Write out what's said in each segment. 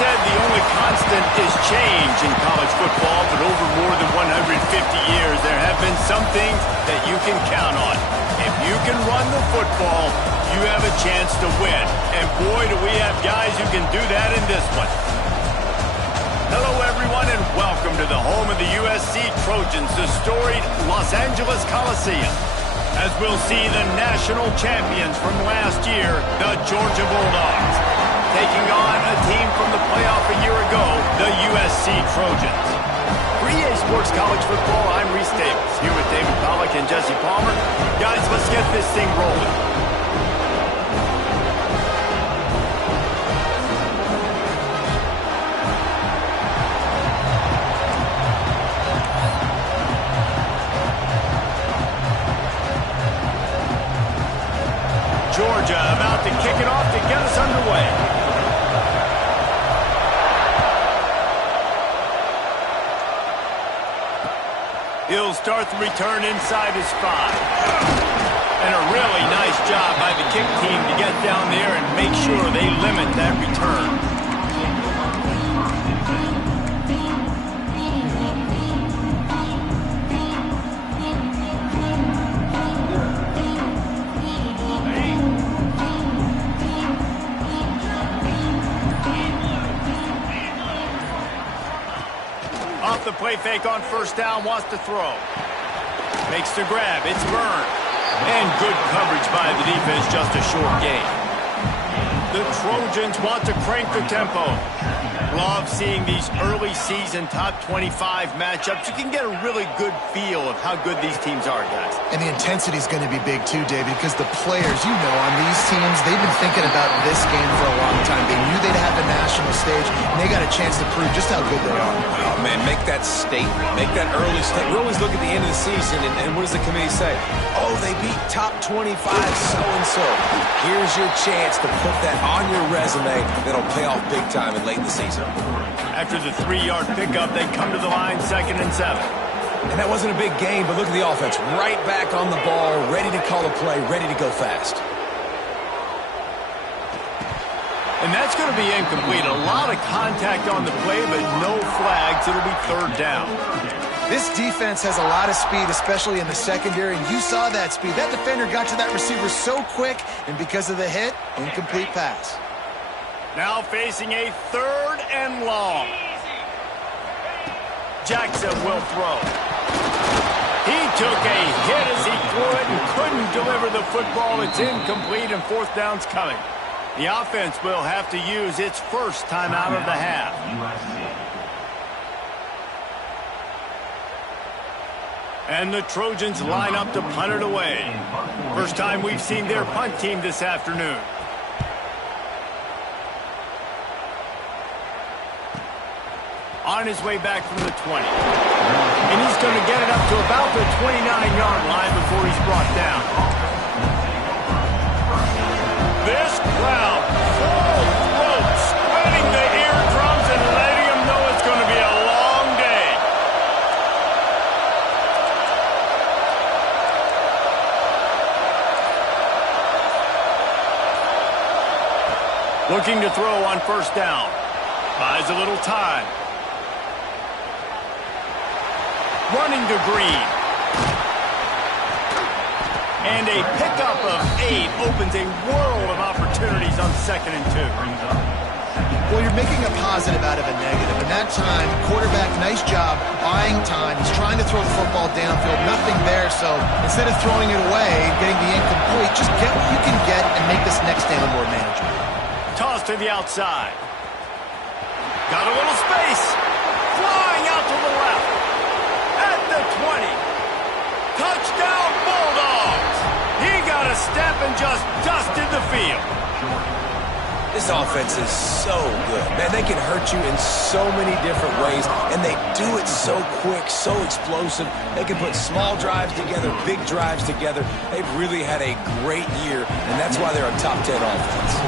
said the only constant is change in college football, but over more than 150 years, there have been some things that you can count on. If you can run the football, you have a chance to win. And boy, do we have guys who can do that in this one. Hello, everyone, and welcome to the home of the USC Trojans, the storied Los Angeles Coliseum. As we'll see the national champions from last year, the Georgia Bulldogs, taking on a team from the playoff a year ago, the USC Trojans. For EA Sports College Football, I'm Reese Davis, here with David Pollack and Jesse Palmer. Guys, let's get this thing rolling. Georgia about to kick it off to get us underway. He'll start the return inside his 5. And a really nice job by the kick team to get down there and make sure they limit that return. The play fake on first down, wants to throw. Makes the grab, it's Byrne. And good coverage by the defense, just a short gain. The Trojans want to crank the tempo. Love seeing these early season top 25 matchups. You can get a really good feel of how good these teams are, guys. And the intensity is going to be big too, David, because the players, you know, on these teams, they've been thinking about this game for a long time. They knew they'd have the national stage, and they got a chance to prove just how good they are. Oh, man, make that statement. Make that early statement. We always look at the end of the season, and what does the committee say? Oh, they beat top 25 so-and-so. Here's your chance to put that on your resume that'll pay off big time and late in the season. After the 3-yard pickup, they come to the line 2nd and 7. And that wasn't a big gain, but look at the offense. Right back on the ball, ready to call a play, ready to go fast. And that's going to be incomplete. A lot of contact on the play, but no flags. It'll be 3rd down. This defense has a lot of speed, especially in the secondary, and you saw that speed. That defender got to that receiver so quick, and because of the hit, incomplete pass. Now facing a 3rd and long. Jackson will throw. He took a hit as he threw it and couldn't deliver the football. It's incomplete, and 4th down's coming. The offense will have to use its first timeout of the half. And the Trojans line up to punt it away. First time we've seen their punt team this afternoon. On his way back from the 20. And he's going to get it up to about the 29-yard line before he's brought down. This crowd, full throat, spreading the eardrums and letting them know it's going to be a long day. Looking to throw on first down. Buys a little time. Running to Green. And a pickup of 8 opens a world of opportunities on 2nd and 2. Well, you're making a positive out of a negative. And that time, quarterback, nice job buying time. He's trying to throw the football downfield. Nothing there, so instead of throwing it away, getting the incomplete, just get what you can get and make this next down more manageable. Toss to the outside. Got a little space. Flying out to the left. At the 20. Touchdown Bulldogs. He got a step and just dusted the field. This offense is so good. Man, they can hurt you in so many different ways, and they do it so quick, so explosive. They can put small drives together, big drives together. They've really had a great year, and that's why they're a top 10 offense.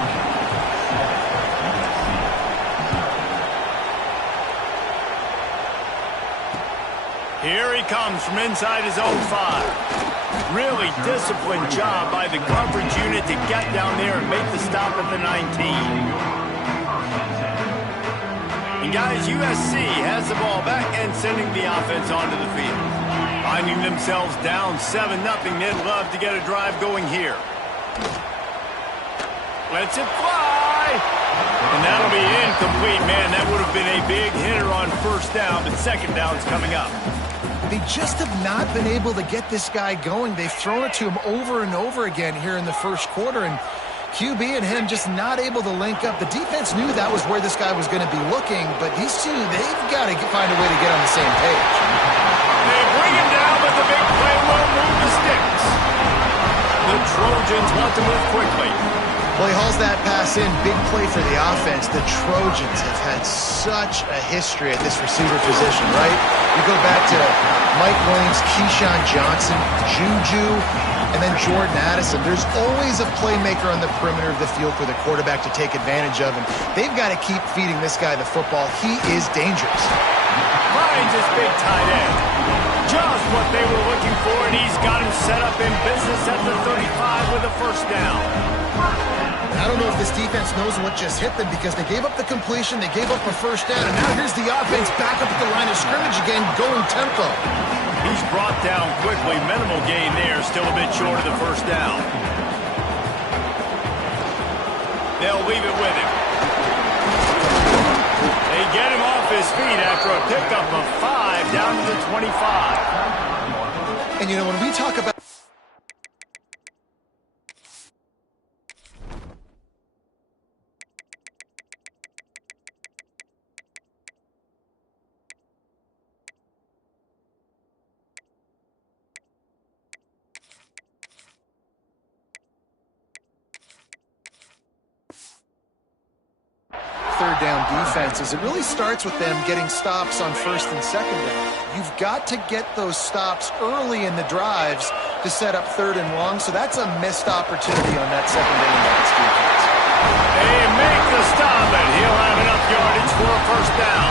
Here he comes from inside his own 5. Really disciplined job by the coverage unit to get down there and make the stop at the 19. And guys, USC has the ball back and sending the offense onto the field. Finding themselves down 7-0, they'd love to get a drive going here. Lets it fly. And that'll be incomplete. Man, that would have been a big hitter on first down, but second down's coming up. They just have not been able to get this guy going. They've thrown it to him over and over again here in the first quarter, and QB and him just not able to link up. The defense knew that was where this guy was going to be looking, but these two, they've got to find a way to get on the same page. They bring him down, but the big play will move the sticks. The Trojans want to move quickly. Well, he hauls that pass in. Big play for the offense. The Trojans have had such a history at this receiver position, right? You go back to Mike Williams, Keyshawn Johnson, Juju, and then Jordan Addison. There's always a playmaker on the perimeter of the field for the quarterback to take advantage of, and they've got to keep feeding this guy the football. He is dangerous. Finds his big tight end. Just what they were looking for, and he's got him set up in business at the 35 with a first down. I don't know if this defense knows what just hit them because they gave up the completion, they gave up a first down, and now here's the offense back up at the line of scrimmage again, going tempo. He's brought down quickly. Minimal gain there, still a bit short of the first down. They'll leave it with him. They get him off his feet after a pickup of 5 down to the 25. And you know, when we talk about third down defenses, it really starts with them getting stops on first and second down. You've got to get those stops early in the drives to set up third and long, so that's a missed opportunity on that secondary defense. They make the stop, and he'll have enough yardage for a first down.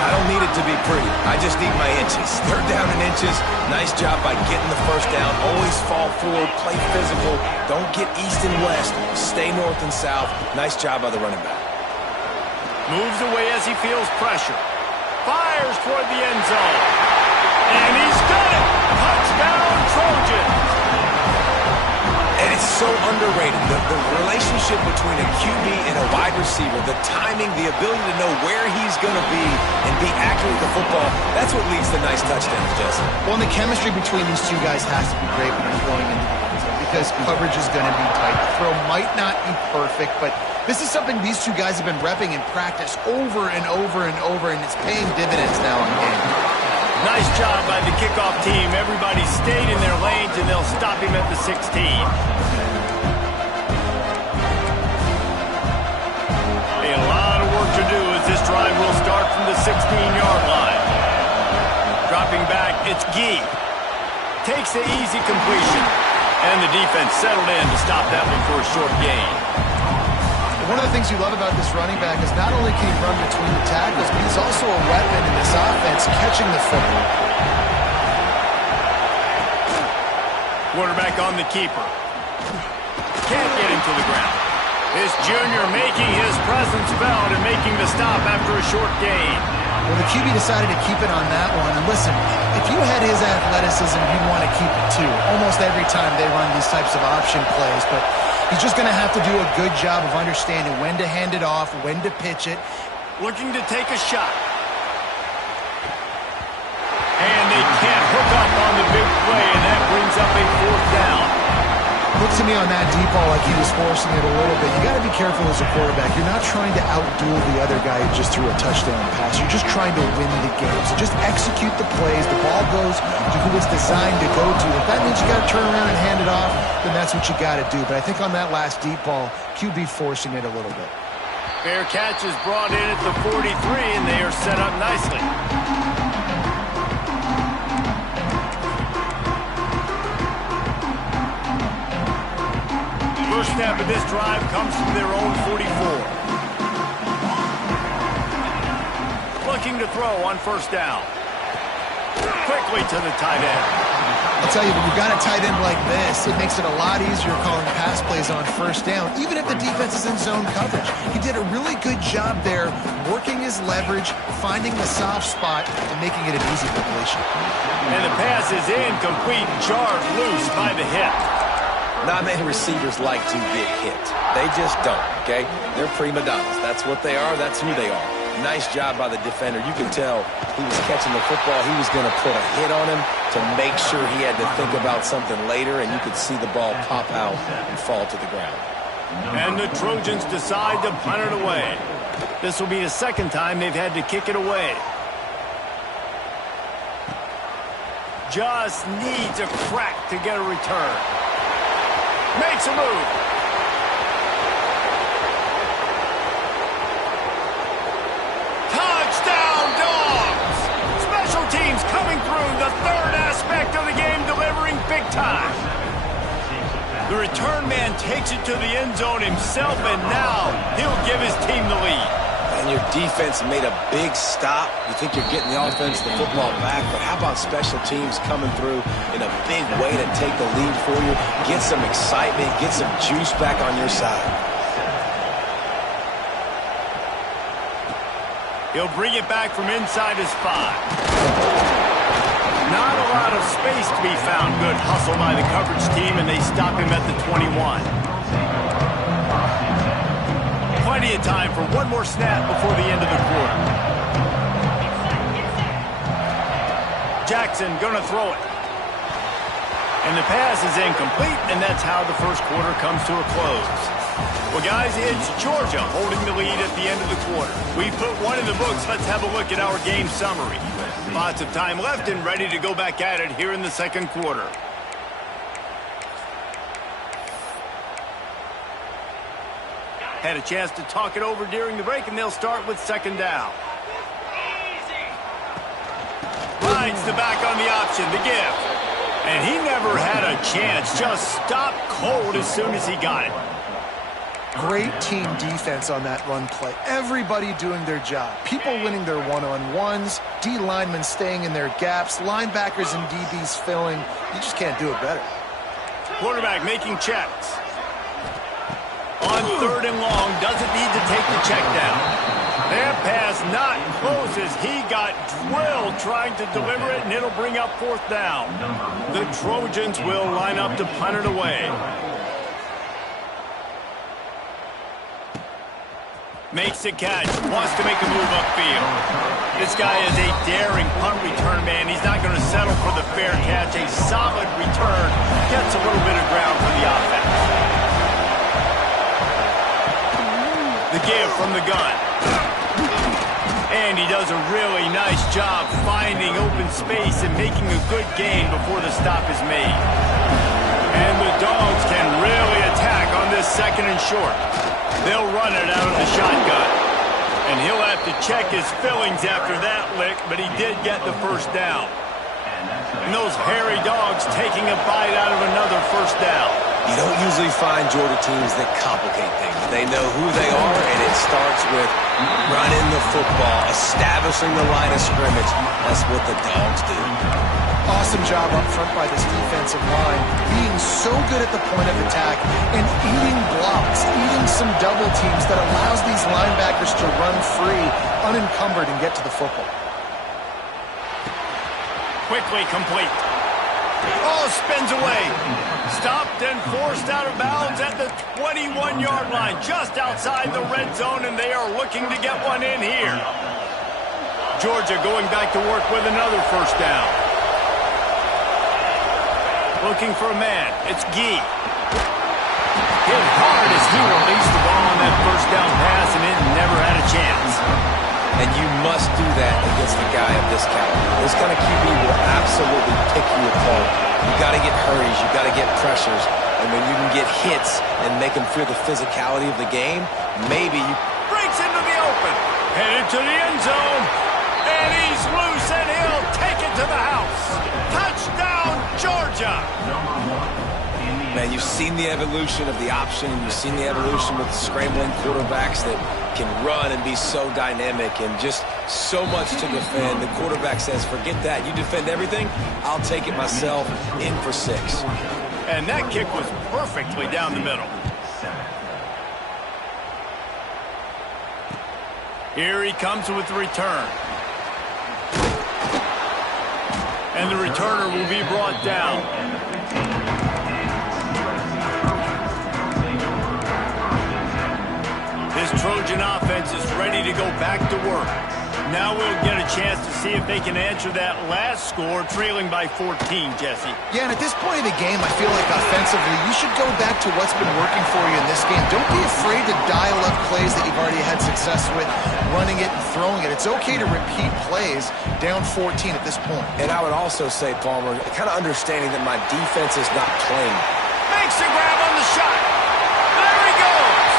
I don't need it to be pretty. I just need my inches. Third down in inches. Nice job by getting the first down. Always fall forward, play physical. Don't get east and west. Stay north and south. Nice job by the running back. Moves away as he feels pressure. Fires toward the end zone. And he's got it! Touchdown, Trojans! And it's so underrated. The relationship between a QB and a wide receiver, the timing, the ability to know where he's going to be and be accurate with the football, that's what leads to nice touchdowns, Jesse. Well, and the chemistry between these two guys has to be great when they're throwing into the end zone because coverage is going to be tight. The throw might not be perfect, but this is something these two guys have been repping in practice over and over and over, and it's paying dividends now in game. Nice job by the kickoff team. Everybody stayed in their lanes, and they'll stop him at the 16. A lot of work to do as this drive will start from the 16-yard line. Dropping back, it's Gee. Takes the easy completion. And the defense settled in to stop that one for a short gain. One of the things you love about this running back is not only can he run between the tackles, but he's also a weapon in this offense, catching the football. Quarterback on the keeper. Can't get him to the ground. This junior making his presence felt and making the stop after a short gain. Well, the QB decided to keep it on that one. And listen, if you had his athleticism, you'd want to keep it too. Almost every time they run these types of option plays, but he's just going to have to do a good job of understanding when to hand it off, when to pitch it. Looking to take a shot. And they can't hook up on the big play, and that brings up a fourth down. Look to me on that deep ball like he was forcing it a little bit. You got to be careful as a quarterback. You're not trying to outduel the other guy who just threw a touchdown pass. You're just trying to win the game. So just execute the plays. The ball goes to who it's designed to go to. If that means you got to turn around and hand it off, then that's what you got to do. But I think on that last deep ball, QB forcing it a little bit. Fair catch is brought in at the 43, and they are set up nicely. First step of this drive comes from their own 44. Looking to throw on first down. Quickly to the tight end. I'll tell you, when you've got a tight end like this, it makes it a lot easier calling pass plays on first down, even if the defense is in zone coverage. He did a really good job there, working his leverage, finding the soft spot, and making it an easy completion. And the pass is incomplete, jarred loose by the hip. Not many receivers like to get hit. They just don't, okay? They're prima donnas. That's what they are. That's who they are. Nice job by the defender. You can tell he was catching the football. He was going to put a hit on him to make sure he had to think about something later, and you could see the ball pop out and fall to the ground. And the Trojans decide to punt it away. This will be the second time they've had to kick it away. Just needs a crack to get a return. Makes a move. Touchdown, Dogs! Special teams coming through, the third aspect of the game, delivering big time. The return man takes it to the end zone himself, and now he'll give his team the lead. And your defense made a big stop. You think you're getting the offense, the football back, but how about special teams coming through in a big way to take the lead for you, get some excitement, get some juice back on your side. He'll bring it back from inside his 5. Not a lot of space to be found. Good hustle by the coverage team, and they stop him at the 21. Plenty of time for one more snap before the end of the quarter. Jackson gonna throw it. And the pass is incomplete, and that's how the first quarter comes to a close. Well, guys, it's Georgia holding the lead at the end of the quarter. We put one in the books. Let's have a look at our game summary. Lots of time left and ready to go back at it here in the second quarter. Had a chance to talk it over during the break, and they'll start with second down. Finds the back on the option, the give. And he never had a chance, just stopped cold as soon as he got it. Great team defense on that run play. Everybody doing their job. People winning their one-on-ones, D linemen staying in their gaps, linebackers and DBs filling. You just can't do it better. Quarterback making checks. On third and long, doesn't need to take the check down. That pass not close as he got drilled trying to deliver it, and it'll bring up fourth down. The Trojans will line up to punt it away. Makes the catch, wants to make a move upfield. This guy is a daring punt return man. He's not going to settle for the fair catch. A solid return gets a little bit of ground for the offense. The give from the gun. And he does a really nice job finding open space and making a good gain before the stop is made. And the Dogs can really attack on this second and short. They'll run it out of the shotgun. And he'll have to check his fillings after that lick, but he did get the first down. And those hairy Dogs taking a bite out of another first down. You don't usually find Georgia teams that complicate things. They know who they are, and it starts with running the football, establishing the line of scrimmage. That's what the Dogs do. Awesome job up front by this defensive line, being so good at the point of attack and eating blocks, eating some double teams that allows these linebackers to run free, unencumbered, and get to the football. Quickly complete. Oh, spins away. Stopped and forced out of bounds at the 21-yard line, just outside the red zone, and they are looking to get one in here. Georgia going back to work with another first down. Looking for a man. It's Gee. Hit hard as he released the ball on that first down pass, and it never had a chance. And you must do that against a guy of this caliber. This kind of QB will absolutely pick you apart. You got to get hurries. You got to get pressures. And when you can get hits and make them feel the physicality of the game, maybe you... Breaks into the open. Headed to the end zone. And he's loose, and he'll take it to the house. Touchdown, Georgia. Man, you've seen the evolution of the option, and you've seen the evolution with scrambling quarterbacks that can run and be so dynamic and just so much to defend. The quarterback says, forget that. You defend everything, I'll take it myself. In for 6. And that kick was perfectly down the middle. Here he comes with the return. And the returner will be brought down. This Trojan offense is ready to go back to work. Now we'll get a chance to see if they can answer that last score, trailing by 14, Jesse. Yeah, and at this point of the game, I feel like offensively, you should go back to what's been working for you in this game. Don't be afraid to dial up plays that you've already had success with, running it and throwing it. It's okay to repeat plays down 14 at this point. And I would also say, Palmer, kind of understanding that my defense is not playing. Makes a grab on the shot. There he goes.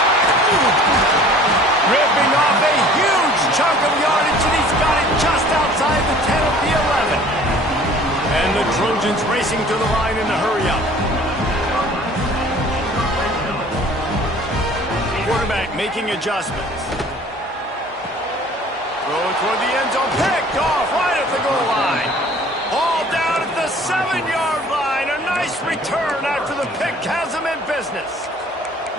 Ripping off a huge chunk of yardage, and he's got it just outside the 10 of the 11. And the Trojans racing to the line in a hurry-up. Quarterback making adjustments. Throw it toward the end zone. Picked off right at the goal line. All down at the 7-yard line. A nice return after the pick has him in business.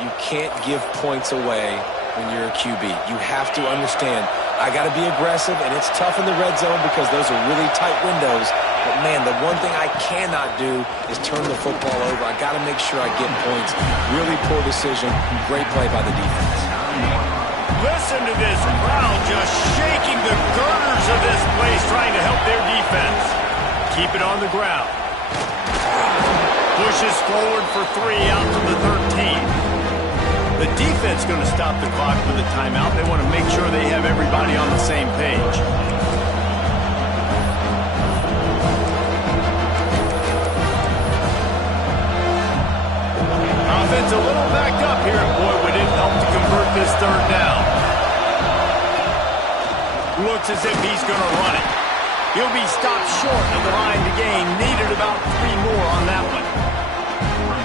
You can't give points away when you're a QB. You have to understand, I got to be aggressive, and it's tough in the red zone because those are really tight windows. But, man, the one thing I cannot do is turn the football over. I got to make sure I get points. Really poor decision. Great play by the defense. Listen to this crowd just shaking the girders of this place, trying to help their defense. Keep it on the ground. Pushes forward for 3 out to the 13. The defense going to stop the clock with a timeout. They want to make sure they have everybody on the same page. Offense a little backed up here. Boy, would it help to convert this 3rd down. Looks as if he's going to run it. He'll be stopped short of the line to gain. Needed about 3 more on that one.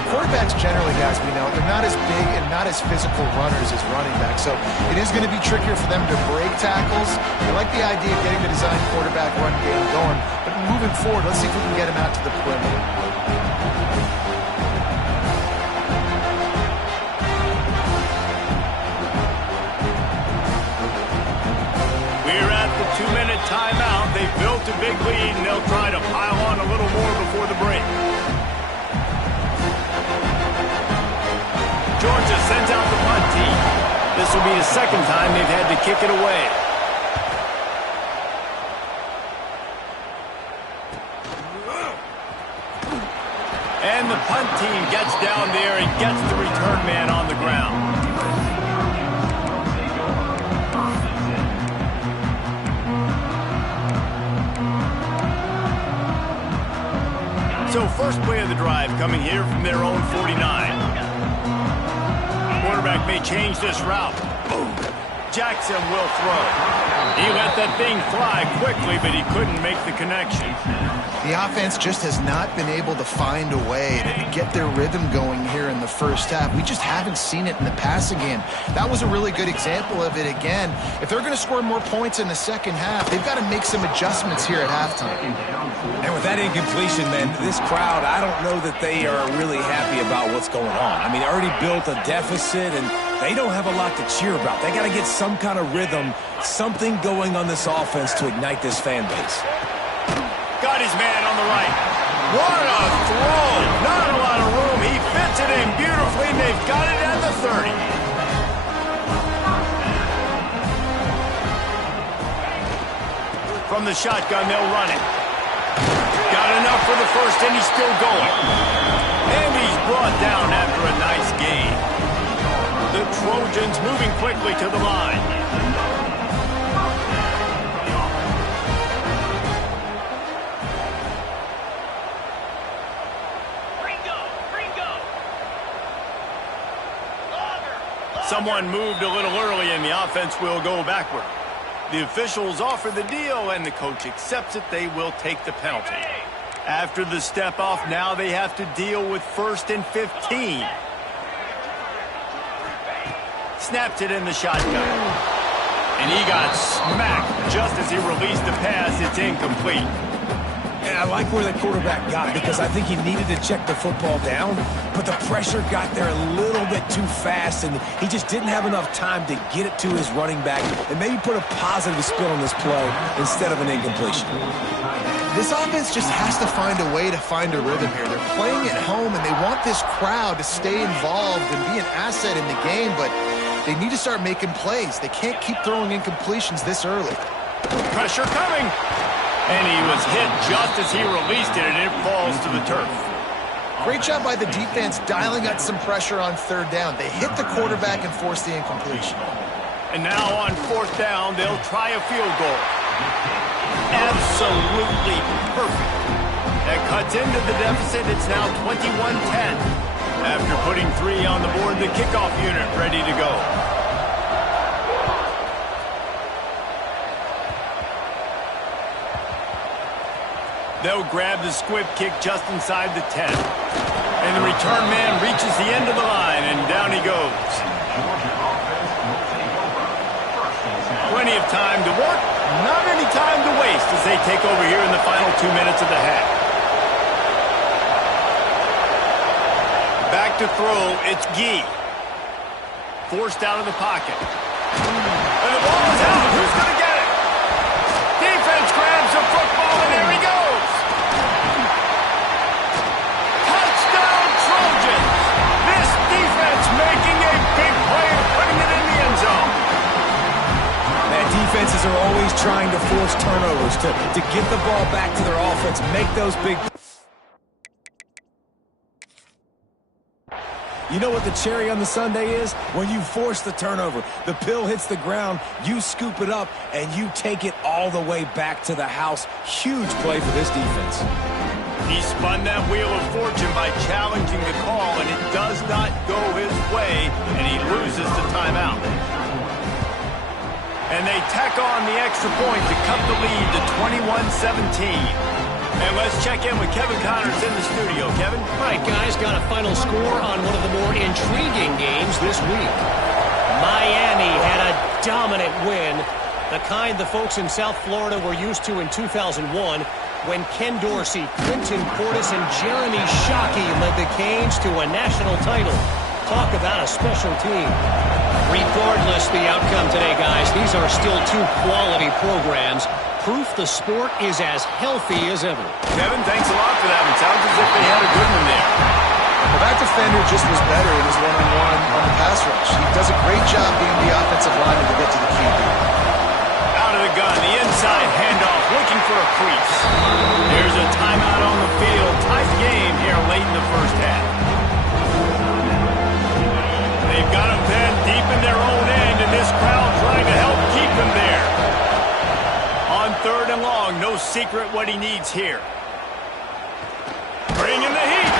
Quarterbacks generally, guys, we know, they're not as big and not as physical runners as running backs, so it is going to be trickier for them to break tackles. I like the idea of getting the design quarterback run game going, but moving forward, let's see if we can get him out to the perimeter. We're at the 2-minute timeout. They've built a big lead, and they'll try to pile on a little more before the break. Georgia sends out the punt team. This will be the 2nd time they've had to kick it away. And the punt team gets down there and gets the return man on the ground. So first play of the drive coming here from their own 49. Quarterback may change this route. Boom. Jackson will throw. He let that thing fly quickly, but he couldn't make the connection. The offense just has not been able to find a way to get their rhythm going here in the first half. We just haven't seen it in the passing game. That was a really good example of it again. If they're going to score more points in the second half, they've got to make some adjustments here at halftime. And with that incompletion, man, this crowd, I don't know that they are really happy about what's going on. I mean, they already built a deficit, and they don't have a lot to cheer about. They got to get some kind of rhythm, something going on this offense to ignite this fan base. Got his man on the right. What a throw! Not a lot of room. He fits it in beautifully, and they've got it at the 30. From the shotgun, they'll run it. Got enough for the first, and he's still going. And he's brought down after a nice gain. The Trojans moving quickly to the line. Someone moved a little early, and the offense will go backward. The officials offer the deal, and the coach accepts it. They will take the penalty. After the step off, now they have to deal with 1st and 15. Snapped it in the shotgun. And he got smacked just as he released the pass. It's incomplete. And I like where the quarterback got because I think he needed to check the football down, but the pressure got there a little bit too fast, and he just didn't have enough time to get it to his running back and maybe put a positive spin on this play instead of an incompletion. This offense just has to find a way to find a rhythm here. They're playing at home, and they want this crowd to stay involved and be an asset in the game, but they need to start making plays. They can't keep throwing incompletions this early. Pressure coming. And he was hit just as he released it, and it falls to the turf. Great job by the defense dialing up some pressure on 3rd down. They hit the quarterback and forced the incompletion. And now on 4th down, they'll try a field goal. Absolutely perfect. That cuts into the deficit. It's now 21-10. After putting 3 on the board, the kickoff unit ready to go. They'll grab the squib kick just inside the 10. And the return man reaches the end of the line, and down he goes. Plenty of time to work, not any time to waste as they take over here in the final 2 minutes of the half. Back to throw, it's Gee. Forced out of the pocket. And the ball is out. Who's going to get it? Defense grabs the football, and there he goes. Touchdown, Trojans. This defense making a big play and putting it in the end zone. Man, defenses are always trying to force turnovers to get the ball back to their offense, make those big. You know what the cherry on the sundae is? When you force the turnover, the pill hits the ground, you scoop it up, and you take it all the way back to the house. Huge play for this defense. He spun that wheel of fortune by challenging the call, and it does not go his way, and he loses the timeout. And they tack on the extra point to cut the lead to 21-17. And let's check in with Kevin Connors in the studio. Kevin? All right, guys, got a final score on one of the more intriguing games this week. Miami had a dominant win, the kind the folks in South Florida were used to in 2001 when Ken Dorsey, Quentin Portis, and Jeremy Shockey led the Canes to a national title. Talk about a special team. Regardless the outcome today, guys, these are still 2 quality programs. Proof the sport is as healthy as ever. Kevin, thanks a lot for that. It sounds as if they had a good one there. Well, that defender just was better in his one-on-one on the pass rush. He does a great job being the offensive lineman to get to the QB. Out of the gun, the inside handoff, looking for a crease. There's a timeout on the field. Tight game here late in the first half. They've got them pinned deep in their own end, and this crowd trying to help keep them there. On 3rd and long, no secret what he needs here. Bringing the heat.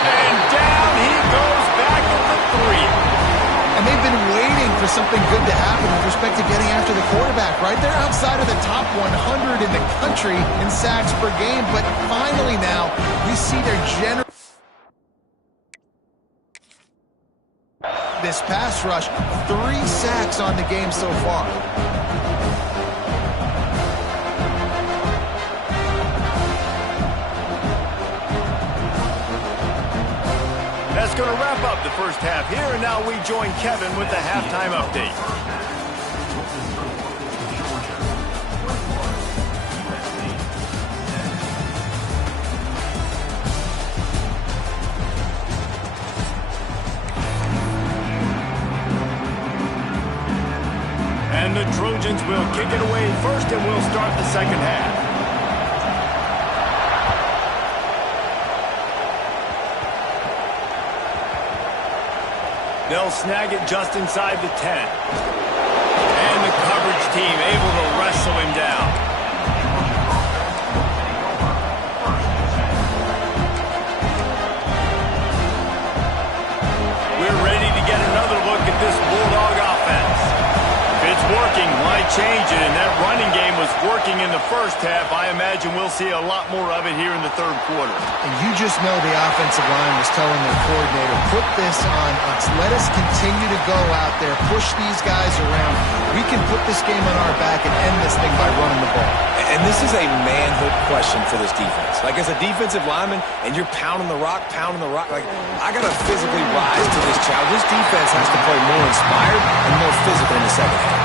And down he goes back at the 3. And they've been waiting for something good to happen with respect to getting after the quarterback, right? They're outside of the top 100 in the country in sacks per game, but finally now we see their general. This pass rush, 3 sacks on the game so far. That's going to wrap up the first half here, and now we join Kevin with the halftime update. And the Trojans will kick it away first, and we'll start the second half. They'll snag it just inside the 10. And the coverage team able to wrestle him down. We're ready to get another look at this Bulldog offense. It's working. Why change it? And that running game was working in the first half. I imagine we'll see a lot more of it here in the third quarter. And you just know the offensive line was telling their coordinator, put this on us. Let us continue to go out there, push these guys around. We can put this game on our back and end this thing by running the ball. And this is a manhood question for this defense. Like, as a defensive lineman, and you're pounding the rock, like, I got to physically rise to this challenge. This defense has to play more inspired and more physical in the second half.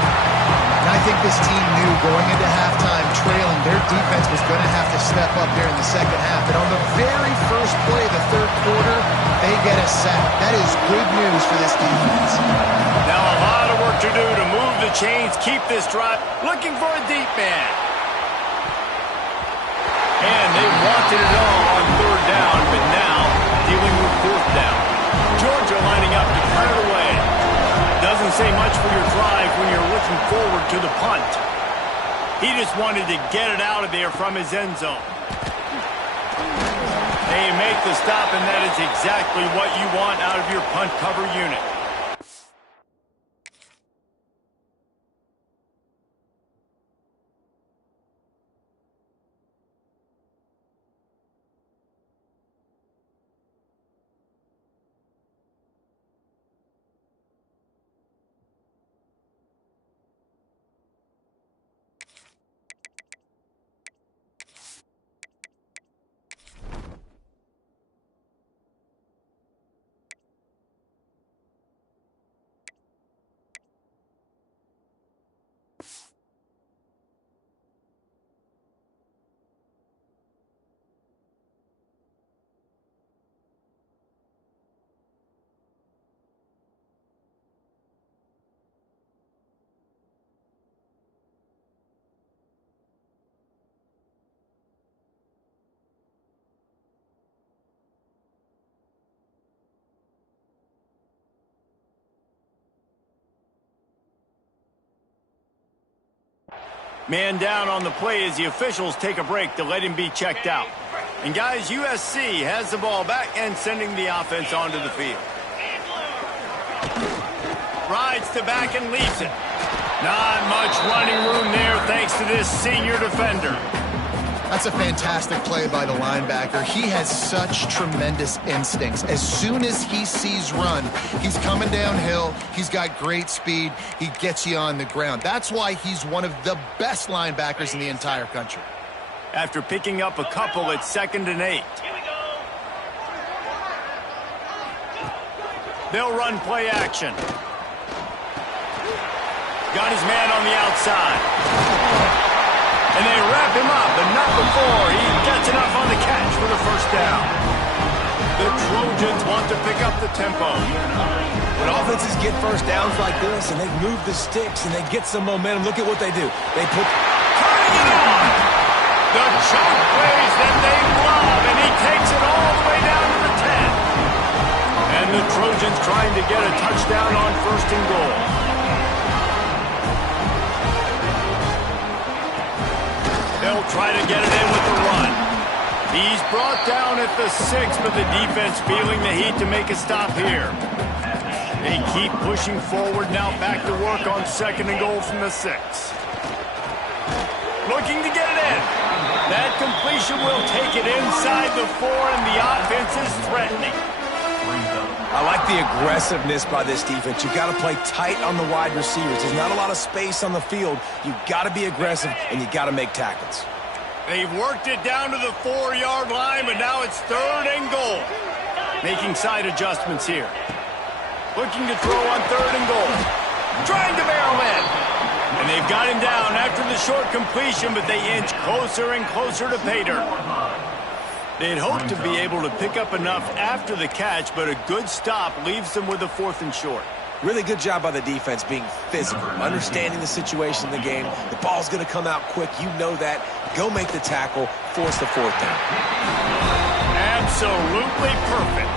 And I think this team knew going into halftime trailing, their defense was going to have to step up here in the second half. And on the very first play of the third quarter, they get a sack. That is good news for this defense. Now a lot of work to do to move the chains, keep this drive. Looking for a deep man. And they wanted it all on third down, but now dealing with fourth down. Georgia lining up to cut it away. Doesn't say much for your drive when you're looking forward to the punt. He just wanted to get it out of there from his end zone. They make the stop, and that is exactly what you want out of your punt cover unit. Man down on the play as the officials take a break to let him be checked out. And guys, USC has the ball back and sending the offense onto the field. Rides to back and leaves it. Not much running room there thanks to this senior defender. That's a fantastic play by the linebacker. He has such tremendous instincts. As soon as he sees run, he's coming downhill. He's got great speed. He gets you on the ground. That's why he's one of the best linebackers in the entire country. After picking up a couple at 2nd and 8. They'll run play action. Got his man on the outside. And they wrap him up, but not before he gets enough on the catch for the first down. The Trojans want to pick up the tempo. When offenses get first downs like this and they move the sticks and they get some momentum, look at what they do. They put... Turning it on! The choke plays, then they lob, and he takes it all the way down to the 10. And the Trojans trying to get a touchdown on 1st and goal. They'll try to get it in with the run. He's brought down at the 6, but the defense feeling the heat to make a stop here. They keep pushing forward now, back to work on 2nd and goal from the 6. Looking to get it in. That completion will take it inside the 4, and the offense is threatening. I like the aggressiveness by this defense. You've got to play tight on the wide receivers. There's not a lot of space on the field. You've got to be aggressive, and you've got to make tackles. They've worked it down to the 4-yard line, but now it's 3rd and goal. Making side adjustments here. Looking to throw on 3rd and goal. Trying to barrel in. And they've got him down after the short completion, but they inch closer and closer to pay dirt. They'd hoped to be able to pick up enough after the catch, but a good stop leaves them with a 4th and short. Really good job by the defense being physical, understanding the situation in the game. The ball's going to come out quick. You know that. Go make the tackle, force the 4th down. Absolutely perfect.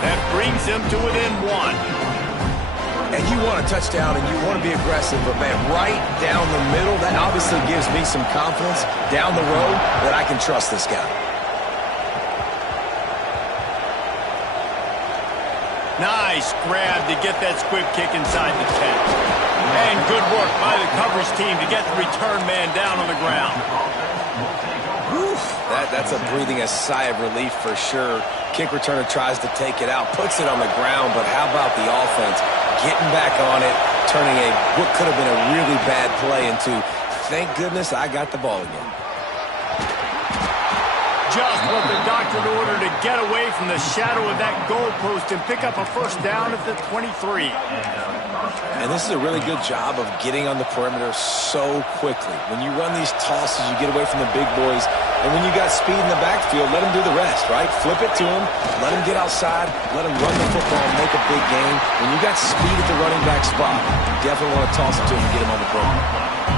That brings them to within 1. And you want a touchdown and you want to be aggressive, but man, right down the middle, that obviously gives me some confidence down the road that I can trust this guy. Nice grab to get that squib kick inside the 10. And good work by the coverage team to get the return man down on the ground. Whew, that's a breathing a sigh of relief for sure. Kick returner tries to take it out, puts it on the ground, but how about the offense getting back on it, turning what could have been a really bad play into, thank goodness I got the ball again. Just what the doctor ordered to get away from the shadow of that goalpost and pick up a first down at the 23. And this is a really good job of getting on the perimeter so quickly. When you run these tosses, you get away from the big boys. And when you got speed in the backfield, let them do the rest, right? Flip it to them, let them get outside, let them run the football and make a big gain. When you got speed at the running back spot, you definitely want to toss it to them and get them on the perimeter.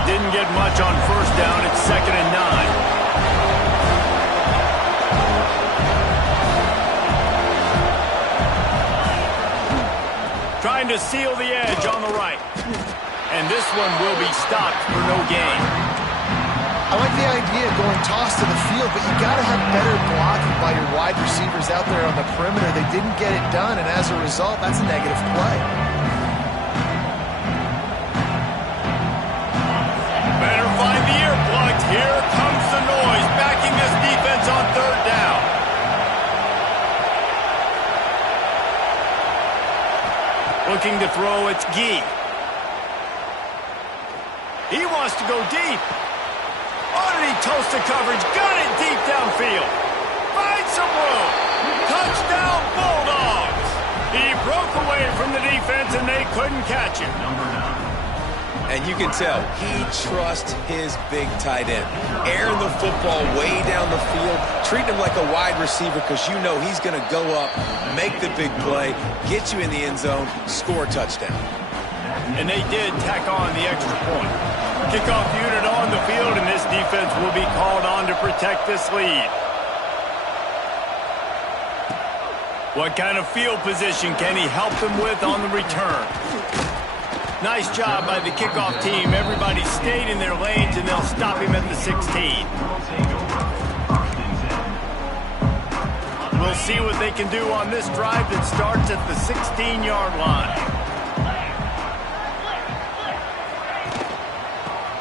Didn't get much on first down. It's 2nd and 9. Trying to seal the edge on the right. And this one will be stopped for no gain. I like the idea of going toss to the field, but you got to have better blocking by your wide receivers out there on the perimeter. They didn't get it done, and as a result, that's a negative play. Better find the earplugs. Here comes the noise, backing this defense on 3rd down. Looking to throw, it's Gee. He wants to go deep. Oh, did he toast the coverage? Got it deep downfield. Find some room. Touchdown, Bulldogs. He broke away from the defense, and they couldn't catch him. And you can tell he trusts his big tight end. Airing the football way down the field, treating him like a wide receiver because you know he's going to go up, make the big play, get you in the end zone, score a touchdown. And they did tack on the extra point. Kickoff unit on the field, and this defense will be called on to protect this lead. What kind of field position can he help them with on the return? Nice job by the kickoff team. Everybody stayed in their lanes, and they'll stop him at the 16. We'll see what they can do on this drive that starts at the 16-yard line.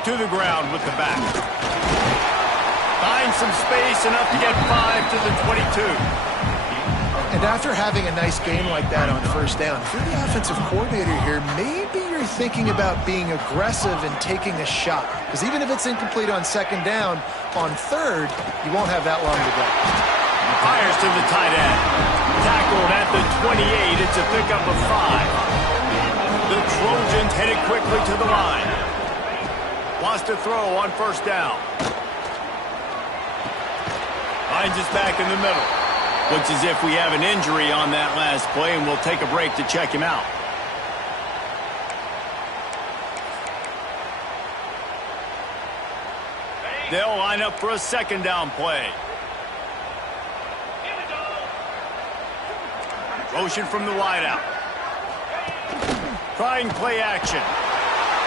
To the ground with the back. Find some space, enough to get 5 to the 22. And after having a nice game like that on first down, if you're the offensive coordinator here, maybe you're thinking about being aggressive and taking a shot. Because even if it's incomplete on 2nd down, on 3rd, you won't have that long to go. Fires to the tight end. Tackled at the 28. It's a pickup of 5. The Trojans headed quickly to the line. Wants to throw on first down. Finds us back in the middle. Looks as if we have an injury on that last play, and we'll take a break to check him out. They'll line up for a 2nd down play. Motion from the wideout. Trying play action.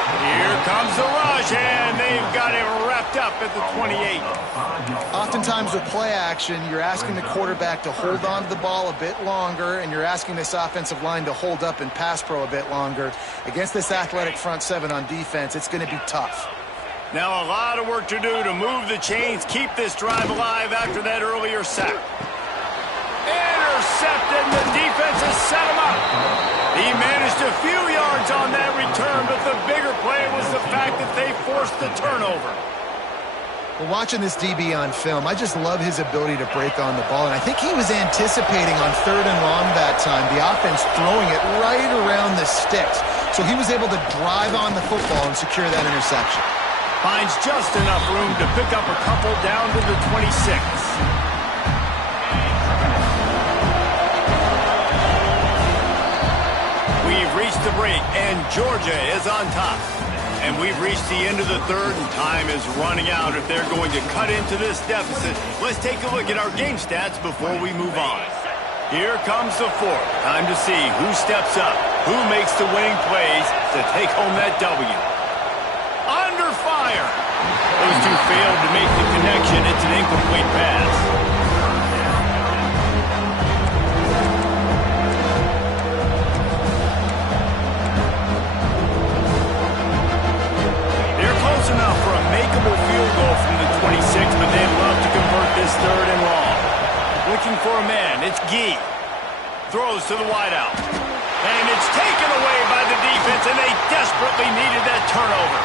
Here comes the rush, and they've got it wrapped up at the 28. Oftentimes with play action, you're asking the quarterback to hold on to the ball a bit longer, and you're asking this offensive line to hold up in pass pro a bit longer. Against this athletic front 7 on defense, it's going to be tough. Now a lot of work to do to move the chains, keep this drive alive after that earlier sack. Intercepted, and the defense has set him up. He managed a few yards on that return, but the bigger play was the fact that they forced the turnover. Well, watching this DB on film, I just love his ability to break on the ball, and I think he was anticipating on 3rd and long that time, the offense throwing it right around the sticks. So he was able to drive on the football and secure that interception. Finds just enough room to pick up a couple down to the 26. We've reached the break, and Georgia is on top. And we've reached the end of the 3rd, and time is running out if they're going to cut into this deficit. Let's take a look at our game stats before we move on. Here comes the 4th. Time to see who steps up, who makes the winning plays to take home that W. Under fire. Those two failed to make the connection. It's an incomplete pass. looking for a man. It's Gee. Throws to the wideout. And it's taken away by the defense, and they desperately needed that turnover.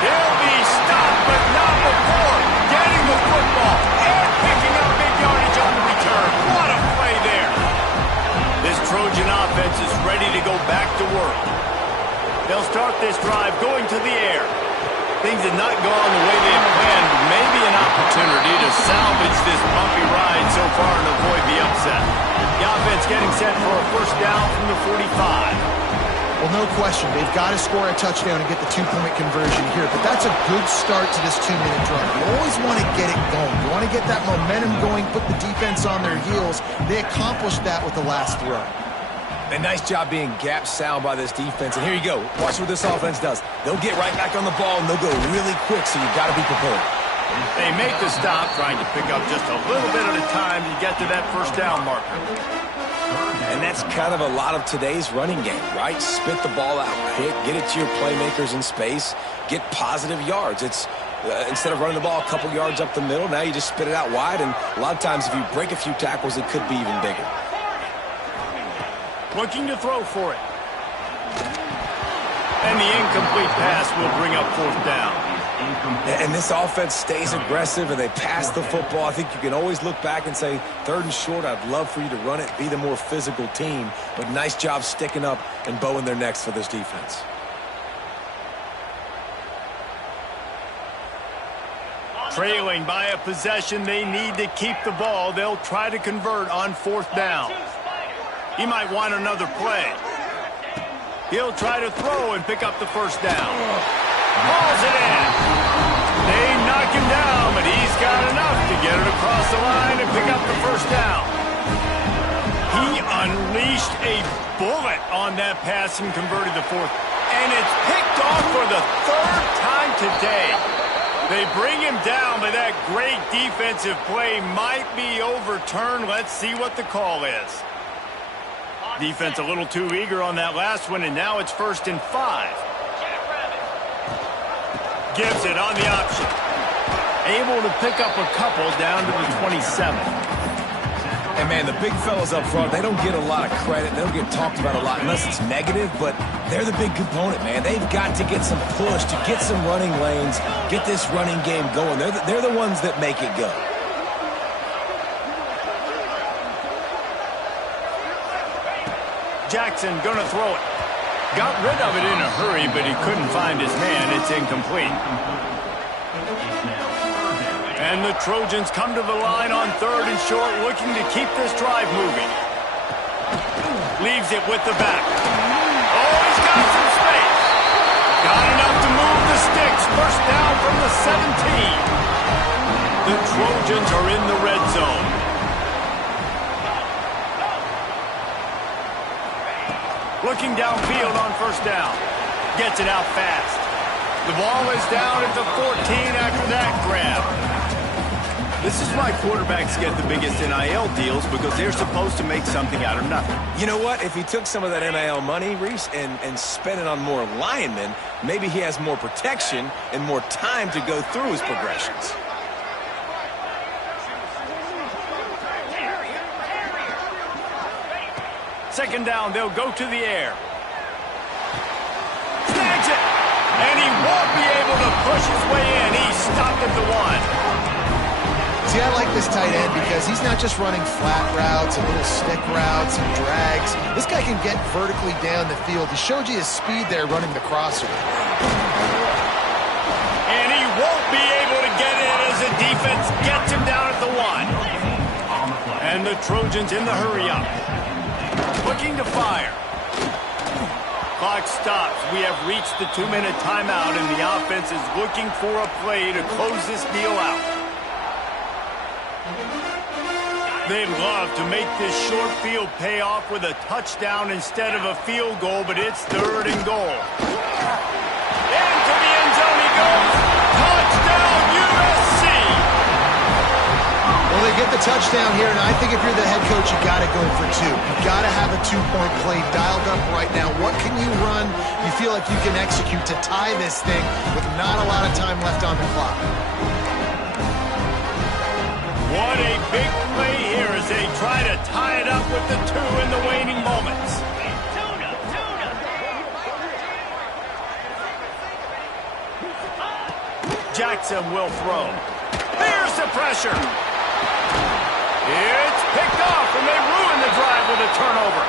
They'll be stopped, but not before getting the football and picking up big yardage on the return. What a play there. This Trojan offense is ready to go back to work. They'll start this drive going to the air. Things have not gone the way they had planned, but maybe an opportunity to salvage this bumpy ride so far and avoid the upset. The offense getting set for a first down from the 45. Well, no question. They've got to score a touchdown and get the two-point conversion here, but that's a good start to this 2-minute drive. You always want to get it going. You want to get that momentum going, put the defense on their heels. They accomplished that with the last throw. A nice job being gap sound by this defense. And here you go. Watch what this offense does. They'll get right back on the ball, and they'll go really quick, so you've got to be prepared. They make the stop, trying to pick up just a little bit at a time to get to that first down marker. And that's kind of a lot of today's running game, right? Spit the ball out, get it to your playmakers in space, get positive yards. It's instead of running the ball a couple yards up the middle, now you just spit it out wide, and a lot of times if you break a few tackles, it could be even bigger. Looking to throw for it. And the incomplete pass will bring up fourth down. And this offense stays aggressive, and they pass the football. I think you can always look back and say, 3rd and short, I'd love for you to run it, be the more physical team. But nice job sticking up and bowing their necks for this defense. Trailing by a possession, they need to keep the ball. They'll try to convert on fourth down. He might want another play. He'll try to throw and pick up the first down. Hauls it in. They knock him down, but he's got enough to get it across the line and pick up the first down. He unleashed a bullet on that pass and converted the fourth. And it's picked off for the 3rd time today. They bring him down, but that great defensive play might be overturned. Let's see what the call is. Defense a little too eager on that last one, and now it's 1st and 5. Gives it on the option. Able to pick up a couple down to the 27. And, man, the big fellas up front, they don't get a lot of credit. They don't get talked about a lot unless it's negative, but they're the big component, man. They've got to get some push, to get some running lanes, get this running game going. They're the ones that make it go. Jackson gonna throw it. Got rid of it in a hurry, but he couldn't find his man. It's incomplete. And the Trojans come to the line on 3rd and short, looking to keep this drive moving. Leaves it with the back. Oh, he's got some space. Got enough to move the sticks. First down from the 17. The Trojans are in the red zone. Looking downfield on first down. Gets it out fast. The ball is down at the 14 after that grab. This is why quarterbacks get the biggest NIL deals, because they're supposed to make something out of nothing. You know what? If he took some of that NIL money, Reese, and spent it on more linemen, maybe he has more protection and more time to go through his progressions. Second down, they'll go to the air. Snags it! And he won't be able to push his way in. He's stopped at the 1. See, I like this tight end because he's not just running flat routes and little stick routes and drags. This guy can get vertically down the field. He showed you his speed there running the crosser. And he won't be able to get in as the defense gets him down at the 1. And the Trojans in the hurry up. Looking to fire. Clock stops. We have reached the 2-minute timeout, and the offense is looking for a play to close this deal out. They'd love to make this short field pay off with a touchdown instead of a field goal, but it's 3rd and goal. Into the end zone he goes. Touchdown, USC! Well, they get the touchdown here, and I think if you're the head coach, you got to go for 2. You got to have a 2-point play dialed up right now. What can you run you feel like you can execute to tie this thing with not a lot of time left on the clock? What a big play here as they try to tie it up with the 2 in the waning moments. Jackson will throw. There's the pressure. It's picked off, and they ruin the drive with a turnover.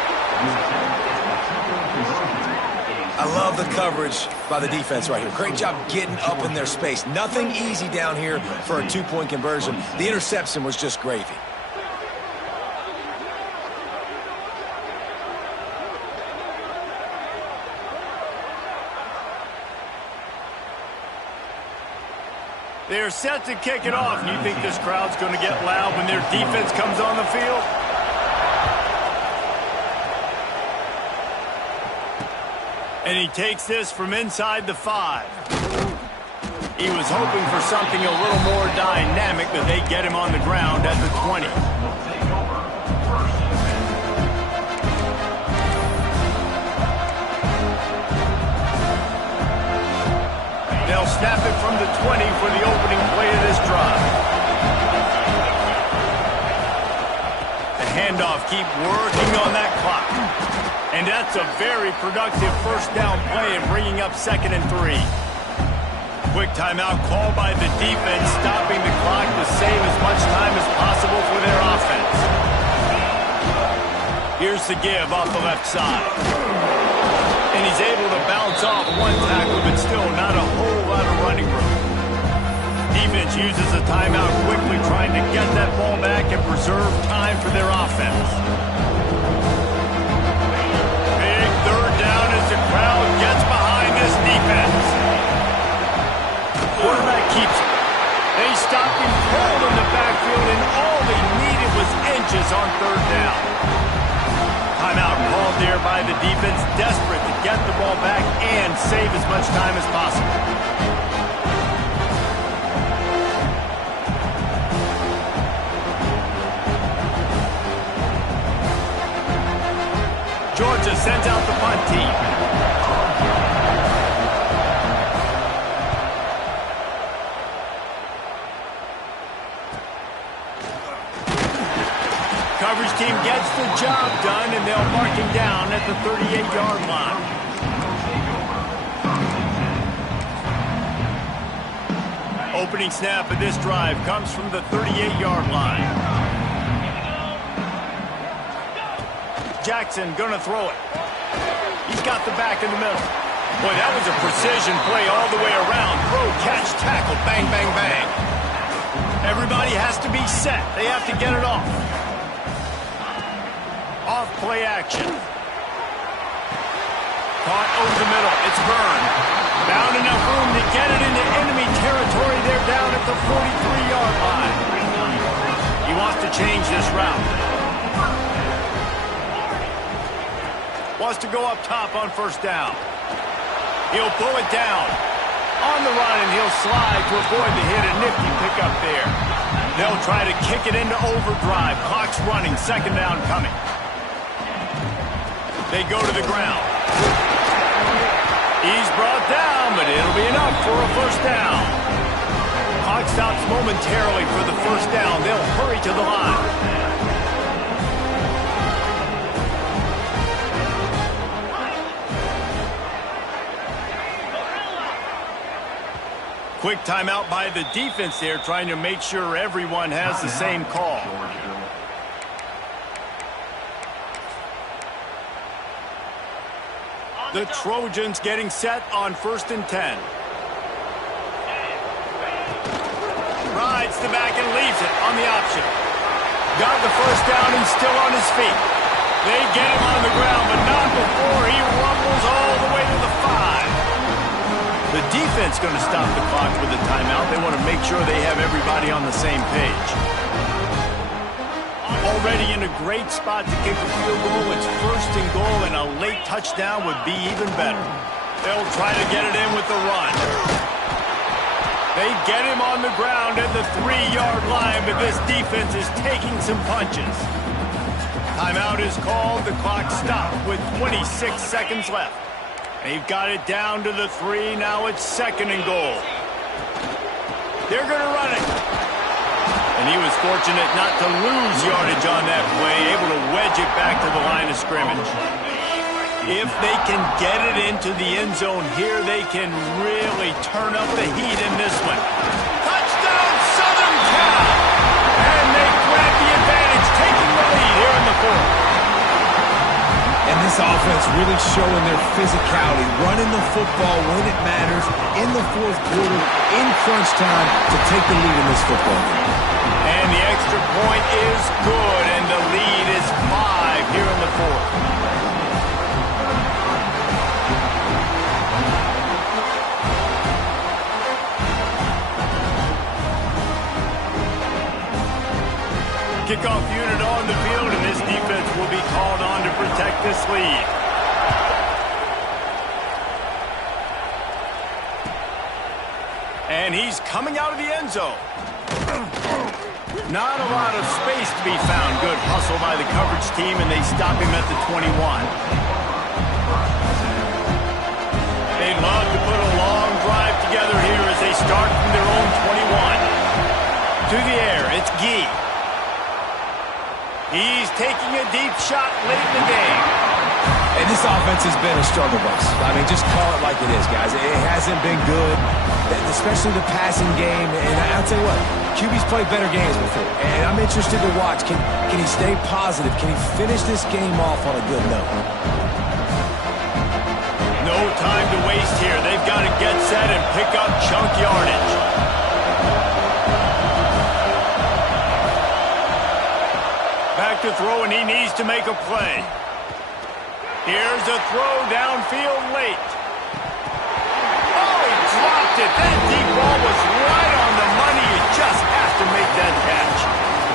I love the coverage by the defense right here. Great job getting up in their space. Nothing easy down here for a 2-point conversion. The interception was just gravy. They're set to kick it off. You think this crowd's going to get loud when their defense comes on the field? And he takes this from inside the 5. He was hoping for something a little more dynamic, but they get him on the ground at the 20. They'll snap it from the 20 for the opening play of this drive. The handoff, keep working on that clock. And that's a very productive first down play and bringing up 2nd and 3. Quick timeout called by the defense, stopping the clock to save as much time as possible for their offense. Here's the give off the left side. And he's able to bounce off one tackle, but still not a whole lot of running room. Defense uses a timeout quickly, trying to get that ball back and preserve time for their offense. Big 3rd down as the crowd gets behind this defense. Quarterback keeps it. They stopped him cold in the backfield, and all they needed was inches on 3rd down. Timeout called there by the defense, desperate to get the ball back and save as much time as possible. Georgia sends out the punt team. Coverage team gets the job done, and they'll mark him down at the 38-yard line. Opening snap of this drive comes from the 38-yard line. Jackson gonna throw it. He's got the back in the middle. Boy, that was a precision play all the way around. Throw, catch, tackle, bang, bang, bang. Everybody has to be set. They have to get it off. Off play action. Caught over the middle. It's Byrne. Found enough room to get it into enemy territory. They're down at the 43-yard line. He wants to change this route. Wants to go up top on 1st down. He'll pull it down. On the run, and he'll slide to avoid the hit. A nifty pickup there. They'll try to kick it into overdrive. Clock's running. 2nd down coming. They go to the ground. He's brought down, but it'll be enough for a 1st down. Clock stops momentarily for the 1st down. They'll hurry to the line. Quick timeout by the defense there, trying to make sure everyone has the same call. The Trojans getting set on 1st and 10. Rides the back and leaves it on the option. Got the 1st down and still on his feet. They get him on the ground, but not before he rumbles all the way to the 5. The defense going to stop the clock with a timeout. They want to make sure they have everybody on the same page. Already in a great spot to kick a field goal. It's 1st and goal, and a late touchdown would be even better. They'll try to get it in with the run. They get him on the ground at the 3-yard line, but this defense is taking some punches. Timeout is called. The clock stopped with 26 seconds left. They've got it down to the 3. Now it's 2nd and goal. They're going to run it. And And he was fortunate not to lose yardage on that play, able to wedge it back to the line of scrimmage. If they can get it into the end zone here, they can really turn up the heat in this one. Touchdown, Southern Cal! And they grab the advantage, taking the lead here in the fourth. And this offense really showing their physicality, running the football when it matters, in the fourth quarter, in crunch time, to take the lead in this football game. And the extra point is good, and the lead is 5 here in the fourth. Kickoff unit on the field, and this defense will be called on to protect this lead. And he's coming out of the end zone. Not a lot of space to be found. Good hustle by the coverage team, and they stop him at the 21. They love to put a long drive together here as they start from their own 21. To the air, it's Gee. He's taking a deep shot late in the game. And this offense has been a struggle bus. I mean, just call it like it is, guys. It hasn't been good, especially the passing game. And I'll tell you what, QB's played better games before. And I'm interested to watch. Can he stay positive? Can he finish this game off on a good note? No time to waste here. They've got to get set and pick up chunk yardage. Back to throw, and he needs to make a play. Here's a throw downfield late. Oh, he dropped it. That deep ball was right on the money. You just have to make that catch.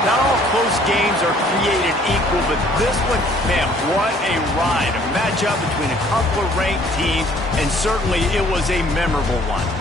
Not all close games are created equal, but this one, man, what a ride. A matchup between a couple of ranked teams, and certainly it was a memorable one.